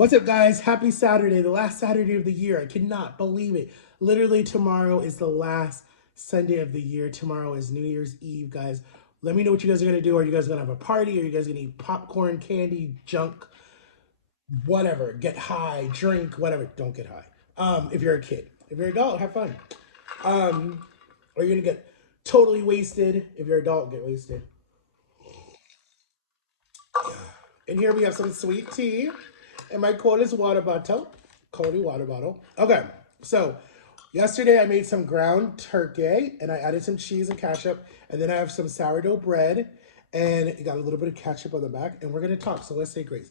What's up, guys? Happy Saturday, the last Saturday of the year. I cannot believe it. Literally, tomorrow is the last Sunday of the year. Tomorrow is New Year's Eve, guys. Let me know what you guys are going to do. Are you guys going to have a party? Are you guys going to eat popcorn, candy, junk, whatever? Get high, drink, whatever. Don't get high. If you're a kid. If you're an adult, have fun. Are you going to get totally wasted? If you're an adult, get wasted. And here we have some sweet tea. And my coldest water bottle. Cody water bottle. Okay, so yesterday I made some ground turkey and I added some cheese and ketchup. And then I have some sourdough bread and it got a little bit of ketchup on the back. And we're going to talk. So let's say grace.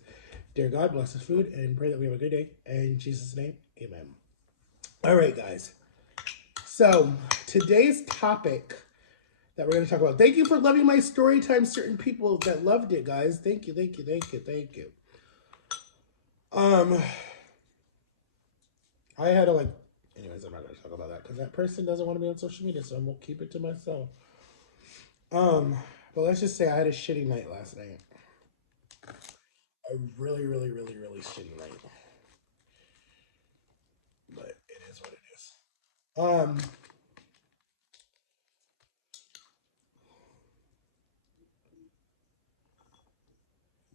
Dear God, bless this food and pray that we have a good day. In Jesus' name, amen. All right, guys. So today's topic that we're going to talk about. Thank you for loving my story time. Certain people that loved it, guys. Thank you, thank you, thank you, thank you. Um, I had to like, anyways, I'm not going to talk about that because that person doesn't want to be on social media, so I'm going to keep it to myself. Um, but let's just say I had a shitty night last night. A really, really, really, really shitty night. But it is what it is.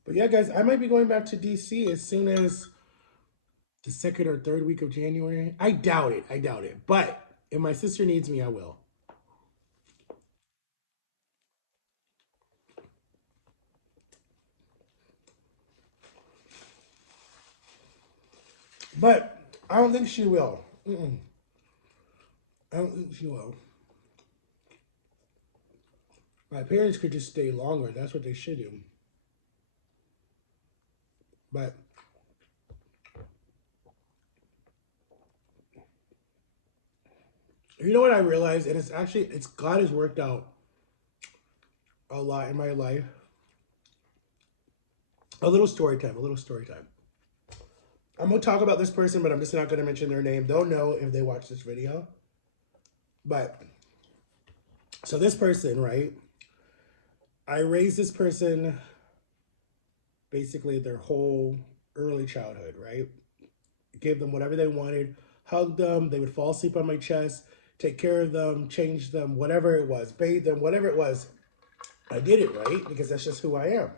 But yeah, guys, I might be going back to DC as soon as the second or third week of January. I doubt it. I doubt it. But if my sister needs me, I will. But I don't think she will. I don't think she will. My parents could just stay longer. That's what they should do. But you know what I realized, and it's God has worked out a lot in my life. A little story time. A little story time. I'm gonna talk about this person, but I'm just not gonna mention their name. They'll know if they watch this video. But so this person, right? I raised this person basically their whole early childhood, right? Gave them whatever they wanted, hugged them, they would fall asleep on my chest, take care of them, change them, whatever it was, bathe them, whatever it was. I did it, right? Because that's just who I am.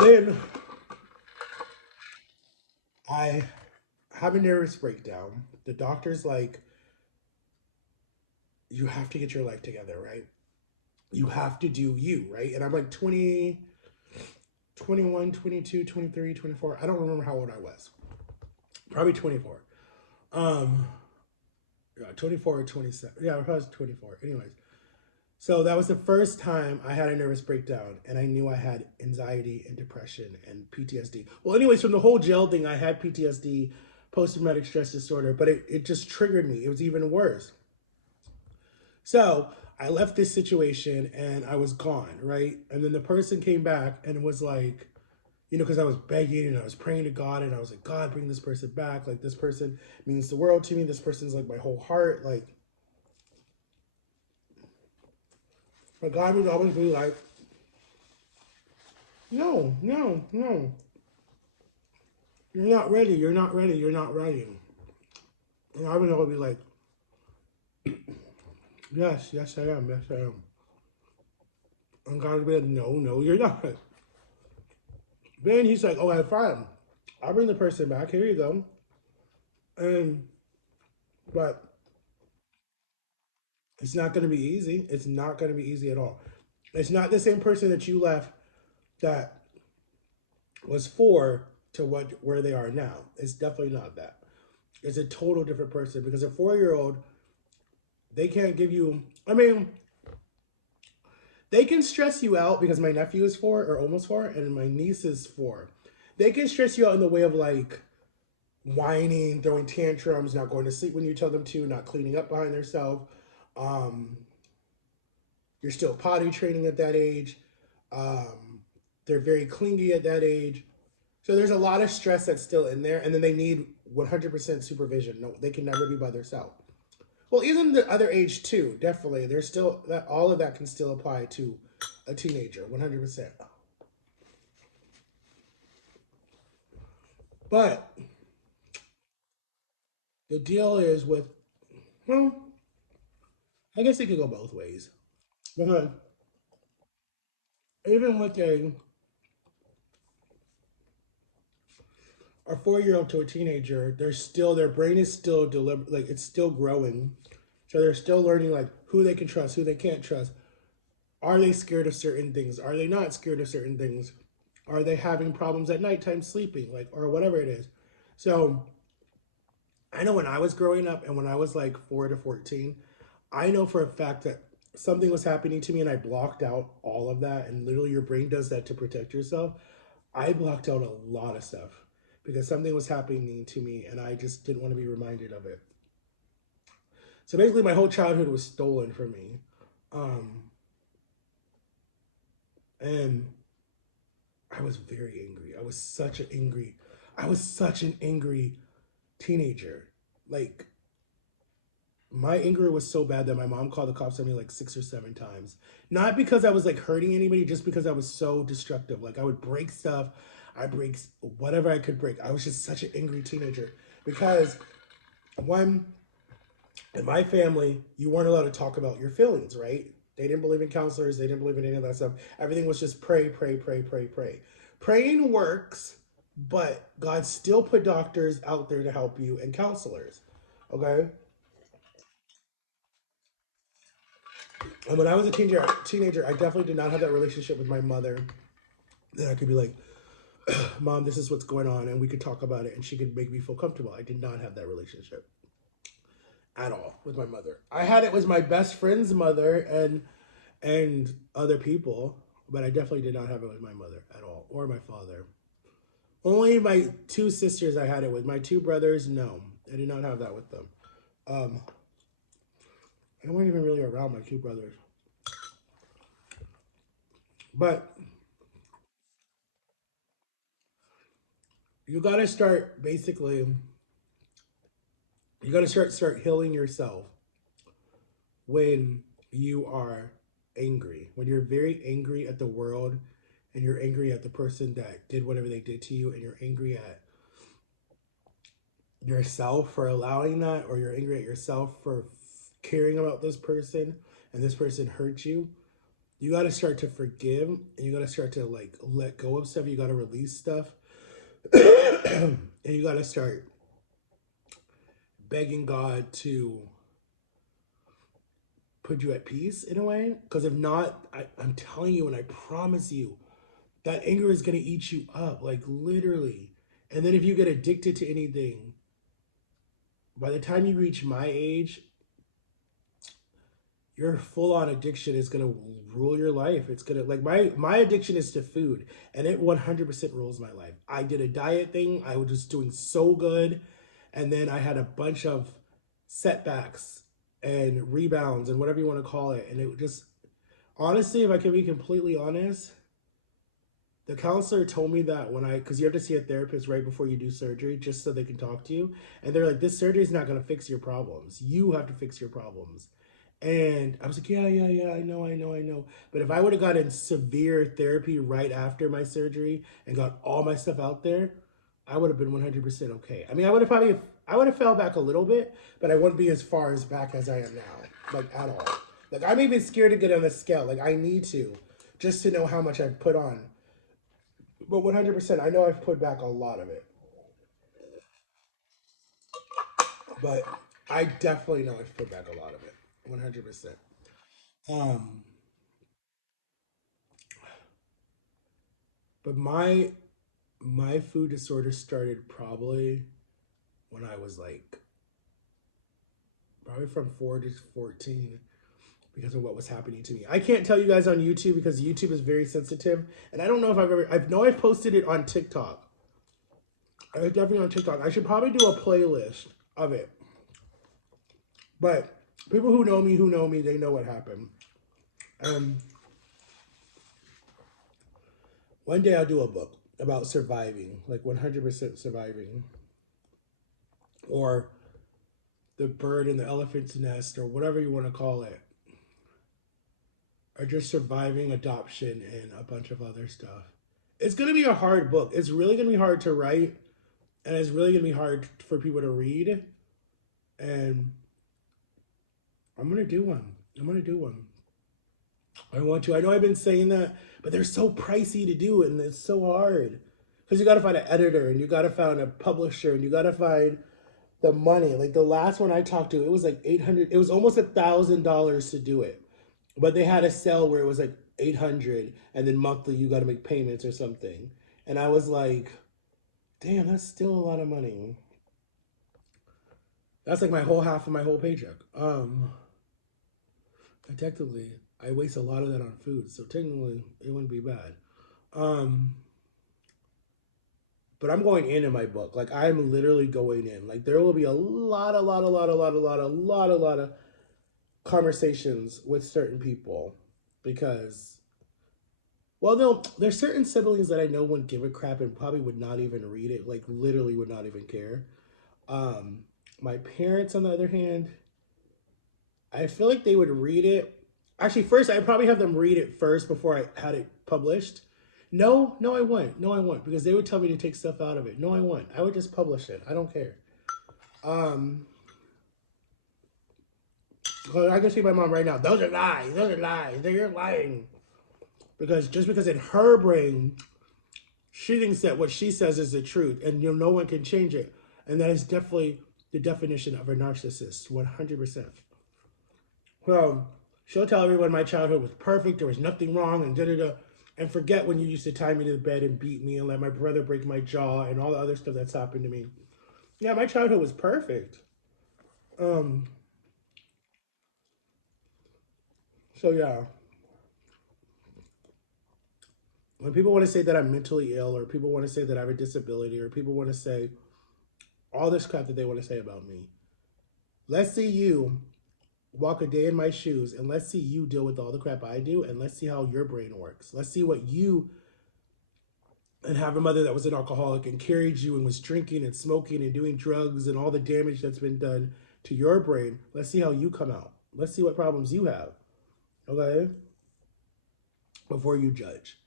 Then I have a nervous breakdown. The doctor's like, you have to get your life together, right? You have to do you, right? And I'm like 20, 21, 22, 23, 24. I don't remember how old I was. Probably 24. Um, yeah, 24 or 27. Yeah, I was 24. Anyways, so that was the first time I had a nervous breakdown and I knew I had anxiety and depression and PTSD. Well, anyways, from the whole jail thing, I had PTSD, post traumatic stress disorder, but it just triggered me. It was even worse. So I left this situation and I was gone, right? And then the person came back and was like, because I was begging and I was praying to God and I was like, God, bring this person back. Like, this person means the world to me. This person's like my whole heart. Like, but God would always be like, no, no, no. You're not ready. You're not ready. You're not ready. And I would always be like, yes, yes, I am. Yes, I am. And God would be like, no, no, you're not. Then he's like, okay, fine. I'll bring the person back. Here you go. And, but it's not going to be easy. It's not going to be easy at all. It's not the same person that you left that was four to where they are now. It's definitely not that. It's a total different person because a 4 year old, they can't give you, I mean, they can stress you out because my nephew is four or almost four and my niece is four. They can stress you out in the way of like whining, throwing tantrums, not going to sleep when you tell them to, not cleaning up behind themselves. Um, you're still potty training at that age. They're very clingy at that age. So there's a lot of stress that's still in there. And then they need 100% supervision. No, they can never be by themselves. Well, even the other age too, definitely. There's still that all of that can still apply to a teenager, 100%. But the deal is with, well, I guess it could go both ways. Because even with a 4-year-old to a teenager, they're still, their brain is still like it's still growing. So they're still learning like who they can trust, who they can't trust. Are they scared of certain things? Are they not scared of certain things? Are they having problems at nighttime sleeping, like, or whatever it is? So I know when I was growing up and when I was like 4 to 14, I know for a fact that something was happening to me and I blocked out all of that. And literally, your brain does that to protect yourself. I blocked out a lot of stuff because something was happening to me and I just didn't want to be reminded of it. So basically, my whole childhood was stolen from me. Um, and I was very angry. I was such an angry teenager. Like, my anger was so bad that my mom called the cops on me like 6 or 7 times. Not because I was like hurting anybody, just because I was so destructive. Like, I would break stuff, I break whatever I could break. I was just such an angry teenager because one, in my family, you weren't allowed to talk about your feelings, right? They didn't believe in counselors. They didn't believe in any of that stuff. Everything was just pray, pray, pray, pray, pray. Praying works, but God still put doctors out there to help you and counselors. Okay. And when I was a teenager, I definitely did not have that relationship with my mother that I could be like, Mom, this is what's going on, and we could talk about it, and she could make me feel comfortable. I did not have that relationship at all with my mother. I had it with my best friend's mother and other people, but I definitely did not have it with my mother at all or my father. Only my two sisters I had it with. My two brothers, no, I did not have that with them. Um, I wasn't even really around my two brothers, but you got to start basically. You got to start healing yourself when you are angry. When you're very angry at the world, and you're angry at the person that did whatever they did to you, and you're angry at yourself for allowing that, or you're angry at yourself for caring about this person and this person hurt you, you got to start to forgive, and you got to start to like let go of stuff. You got to release stuff. And you got to start begging God to put you at peace in a way, because if not, I'm telling you and I promise you that anger is going to eat you up, like literally. And then if you get addicted to anything, by the time you reach my age, your full on addiction is gonna rule your life. It's gonna, like, my addiction is to food, and it 100% rules my life. I did a diet thing. I was just doing so good, and then I had a bunch of setbacks and rebounds and whatever you want to call it, and it just, honestly, if I can be completely honest, the counselor told me that when because you have to see a therapist right before you do surgery just so they can talk to you. And they're like, this surgery is not going to fix your problems. You have to fix your problems. And I was like, yeah, yeah, yeah, I know, I know, I know. But if I would have gotten severe therapy right after my surgery and got all my stuff out there, I would have been 100% okay. I mean, I would have fell back a little bit, but I wouldn't be as far as back as I am now, like at all. Like, I'm even scared to get on the scale. Like, I need to, just to know how much I've put on. But 100%, I know I've put back a lot of it. But I definitely know I've put back a lot of it. 100%. Um, but my food disorder started probably when I was like probably from 4 to 14 because of what was happening to me. I can't tell you guys on YouTube because YouTube is very sensitive, and I don't know if I know I've posted it on TikTok. I was definitely on TikTok. I should probably do a playlist of it. But people who know me, they know what happened. Um, One day I'll do a book about surviving, like 100% surviving, or the bird in the elephant's nest, or whatever you want to call it, or just surviving adoption and a bunch of other stuff. It's going to be a hard book. It's really going to be hard to write and it's really gonna be hard for people to read. And I'm gonna do one. I'm gonna do one. I want to. I know I've been saying that, but they're so pricey to do, and it's so hard because you got to find an editor, and you got to find a publisher, and you got to find the money. Like the last one I talked to, it was like 800. It was almost $1,000 to do it, but they had a sale where it was like 800, and then monthly you got to make payments or something. And I was like, damn, that's still a lot of money. That's like my whole half of my whole paycheck. Technically, I waste a lot of that on food, so technically it wouldn't be bad. Um, but I'm going in my book. Like I'm literally going in. Like there will be a lot of conversations with certain people because, well, no, there's certain siblings that I know wouldn't give a crap and probably would not even read it. Like literally would not even care. My parents, on the other hand, I feel like they would read it. Actually, first, I'd probably have them read it first before I had it published. No, no, I wouldn't. No, I wouldn't. Because they would tell me to take stuff out of it. No, I wouldn't. I would just publish it. I don't care. I can see my mom right now. Those are lies. Those are lies. You're lying. Because just because in her brain, she thinks that what she says is the truth. And no one can change it. And that is definitely the definition of a narcissist. 100%. Well, she'll tell everyone my childhood was perfect, there was nothing wrong, and da-da-da, and forget when you used to tie me to the bed and beat me and let my brother break my jaw and all the other stuff that's happened to me. Yeah, my childhood was perfect. Um, so yeah. When people want to say that I'm mentally ill, or people want to say that I have a disability, or people want to say all this crap that they want to say about me, let's see you walk a day in my shoes and let's see you deal with all the crap I do and let's see how your brain works. Let's see what you and have a mother that was an alcoholic and carried you and was drinking and smoking and doing drugs and all the damage that's been done to your brain. Let's see how you come out. Let's see what problems you have. Okay? Before you judge.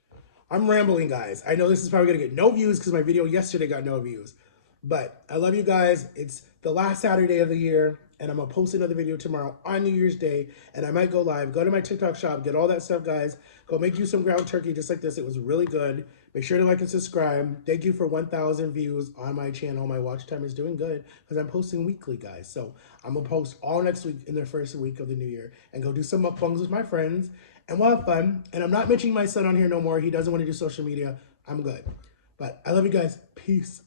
I'm rambling, guys. I know this is probably going to get no views because my video yesterday got no views. But I love you guys. It's the last Saturday of the year. And I'm going to post another video tomorrow on New Year's Day. And I might go live. Go to my TikTok shop. Get all that stuff, guys. Go make you some ground turkey just like this. It was really good. Make sure to like and subscribe. Thank you for 1,000 views on my channel. My watch time is doing good because I'm posting weekly, guys. So I'm going to post all next week in the first week of the new year. And go do some mukbangs with my friends. And we'll have fun. And I'm not mentioning my son on here no more. He doesn't want to do social media. I'm good. But I love you guys. Peace.